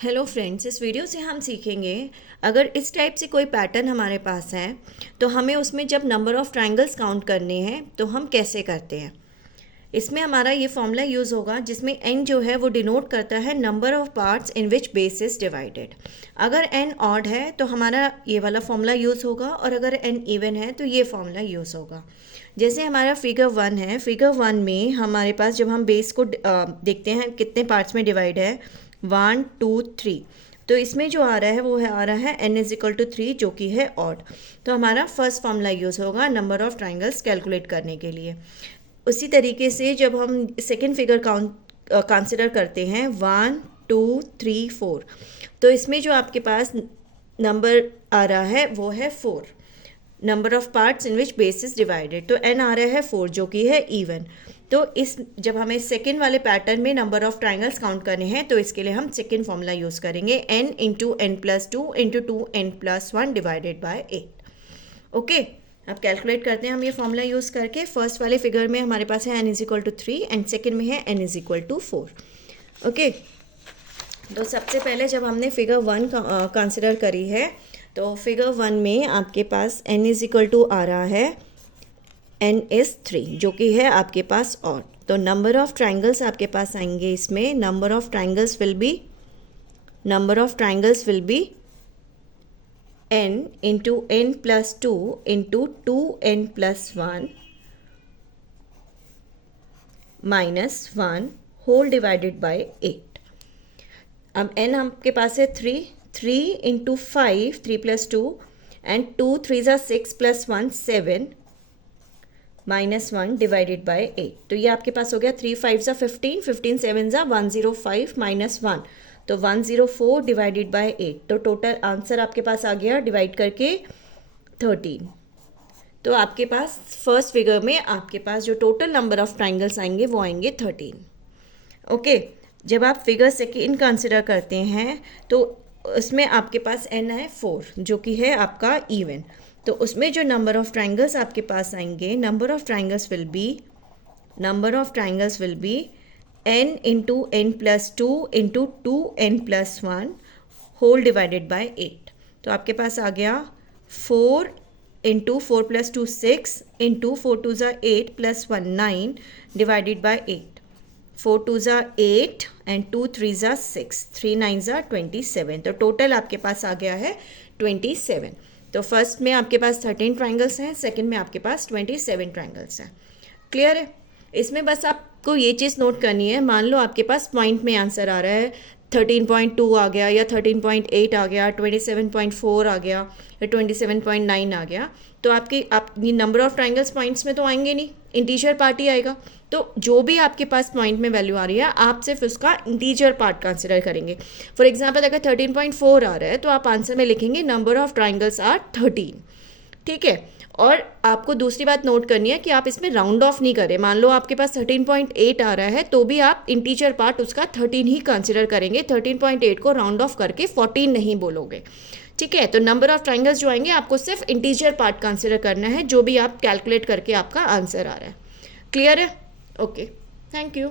Hello friends, इस video से हम सीखेंगे अगर इस टाइप से कोई पैटर्न हमारे पास है तो हमें उसमें जब नंबर ऑफ़ ट्रायंगल्स काउंट करने हैं तो हम कैसे करते हैं। इसमें हमारा ये फॉर्मूला यूज़ होगा जिसमें n जो है वो डिनोट करता है number of parts in which base is divided. अगर n ऑड है तो हमारा ये वाला फॉर्मूला यूज़ होगा और अगर n इवन है तो ये फॉर्मूला यूज़ होगा। जैसे हमारा फिगर 1 है, फिगर 1 में हमारे पास जब हम बेस को देखते हैं कितने पार्ट्स में डिवाइड है 1 2 3, तो इसमें जो आ रहा है वो आ रहा है n इज इक्वल टू 3 जो कि है ऑड। तो हमारा फर्स्ट फॉर्मूला यूज़ होगा नंबर ऑफ़ ट्रायंगल्स कैलकुलेट करने के लिए। उसी तरीके से जब हम सेकेंड फिगर कंसिडर करते हैं 1 2 3 4, तो इसमें जो आपके पास नंबर आ रहा है वो है 4, number of parts in which base is divided. तो n आ रहा है 4 जो कि है इवन। तो इस जब हमें सेकेंड वाले पैटर्न में नंबर ऑफ ट्रायंगल्स काउंट करने हैं तो इसके लिए हम सेकेंड फॉर्मूला यूज़ करेंगे n into n plus two into 2n plus 1 divided by 8। Okay, अब कैलकुलेट करते हैं हम ये फॉर्मूला यूज़ करके। फर्स्ट वाले फिगर में हमारे पास है n is equal to 3 and second में है n is equal to 4। Okay, तो सबसे पहले जब हमने फिगर 1 कंसिडर करी है तो फिगर 1 में आपके पास n इज इक्वल टू आ रहा है n इज़ 3 जो कि है आपके पास ऑड। तो नंबर ऑफ़ ट्रायंगल्स आपके पास आएंगे इसमें, number of triangles will be n into n plus 2 into 2n plus 1 minus 1 whole divided by 8। अब n आपके पास है 3 इंटू 5, 3 प्लस 2 एंड 2 3 ज़ा 6 प्लस 1 7 माइनस 1 डिवाइडेड बाय 8। तो ये आपके पास हो गया 3 5 ज़ा 15, 15 7 ज़ा 105 माइनस 1, तो 104 डिवाइडेड बाय 8। तो टोटल आंसर आपके पास आ गया डिवाइड करके 13। तो आपके पास फर्स्ट फिगर में आपके पास जो टोटल नंबर ऑफ ट्रायंगल्स आएंगे वो आएंगे 13। ओके, जब आप फिगर सेकेंड कंसिडर करते हैं तो उसमें आपके पास n है 4 जो कि है आपका इवन। तो उसमें जो नंबर ऑफ ट्रायंगल्स आपके पास आएंगे, number of triangles will be n into n plus 2 into 2n plus 1 whole divided by 8। तो आपके पास आ गया 4 इंटू 4 प्लस 2 6 इंटू 4 2 ज़ा 8 प्लस 1 9 डिवाइडेड बाय 8। 4 2 ज़ा 8 एंड 2 3 ज़ा 6, 3 9 ज़ा 27। तो टोटल आपके पास आ गया है 27। तो फर्स्ट में आपके पास 13 ट्रायंगल्स हैं, सेकंड में आपके पास 27 ट्रायंगल्स हैं। क्लियर है? इसमें बस आपको ये चीज़ नोट करनी है, मान लो आपके पास पॉइंट में आंसर आ रहा है 13.2 आ गया या 13.8 आ गया, 27.4 आ गया या 27.9 आ गया, तो आप ये नंबर ऑफ ट्रायंगल्स पॉइंट्स में तो आएंगे नहीं, इंटीजर पार्ट ही आएगा। तो जो भी आपके पास पॉइंट में वैल्यू आ रही है आप सिर्फ उसका इंटीजर पार्ट कंसिडर करेंगे। फॉर एग्जांपल अगर 13.4 आ रहा है तो आप आंसर में लिखेंगे नंबर ऑफ ट्रायंगल्स आर 13। ठीक है, और आपको दूसरी बात नोट करनी है कि आप इसमें राउंड ऑफ नहीं करें। मान लो आपके पास 13.8 आ रहा है तो भी आप इंटीजर पार्ट उसका 13 ही कंसिडर करेंगे, 13.8 को राउंड ऑफ करके 14 नहीं बोलोगे। ठीक है, तो नंबर ऑफ ट्रायंगल्स जो आएंगे आपको सिर्फ इंटीजर पार्ट कंसिडर करना है जो भी आप कैलकुलेट करके आपका आंसर आ रहा है। क्लियर है? Okay, thank you.